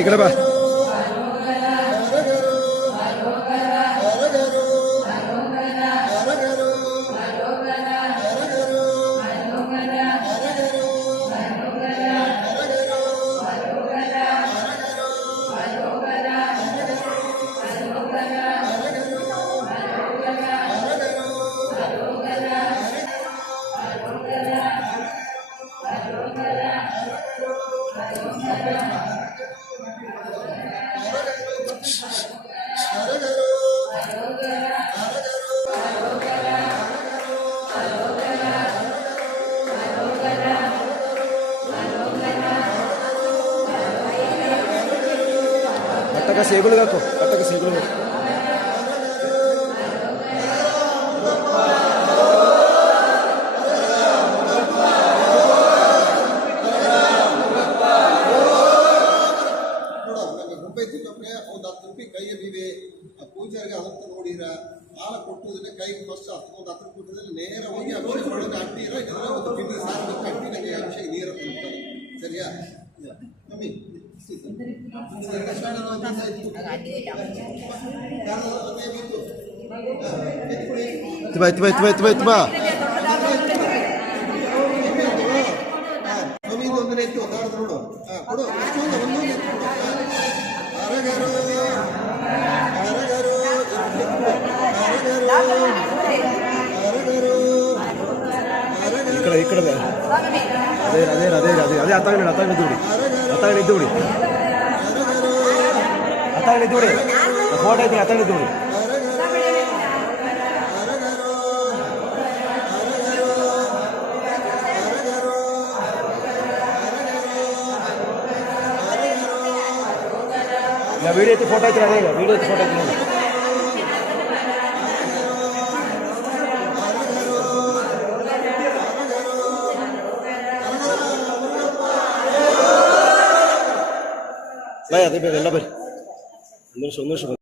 ఇక్కడ బా కట్టక సేగులు కాకు కట్టక సేగులు కాకు ಕೈಗೆ ನೀವೇ ಪೂಜಾರಿಗೆ ಹತ್ತು ನೋಡಿರ ಹಾಲ ಕೊಟ್ಟುವುದನ್ನ ಕೈಗೆ ಫಸ್ಟ್ ಹತ್ಕೊಂಡು ಹತ್ರ ಕೊಟ್ಟಿದ್ರೆ ನೇರ ಹೋಗಿ ಅಭಿಷೇಕ ಮಾಡೋದು ಅಡ್ಡಿರ ಇದೆಲ್ಲ ಒಂದು ಕಿಂಡಿ ಸಾರು ಕಟ್ಟಿ ನನಗೆ ಅಭಿಷೇಕ ನೀರು ಕೊಡ್ತಾರೆ ಸರಿಯಾ ಮಮ್ಮಿ ಒಂದನೇ ಇತ್ತು ಒದ್ದಾಡ್ದು ನೋಡು ಕೊಡು ఇక్కడ ఇక్కడ అదే అదే అదే అదే అదే అత్తగండి అత్తగనిద్దుడి అత్తగనిద్దుడి అత్తగనిద్దుడి ఫోటో అయితే అత్తగనిద్దుడి వీడియో అయితే ఫోటో అయితే అదే వీడియో అయితే ఫోటో అయితే ಅದೇ ಬೇಗ ಎಲ್ಲ ಬರ್ರಿ ಒಂದು ನಿಮಿಷ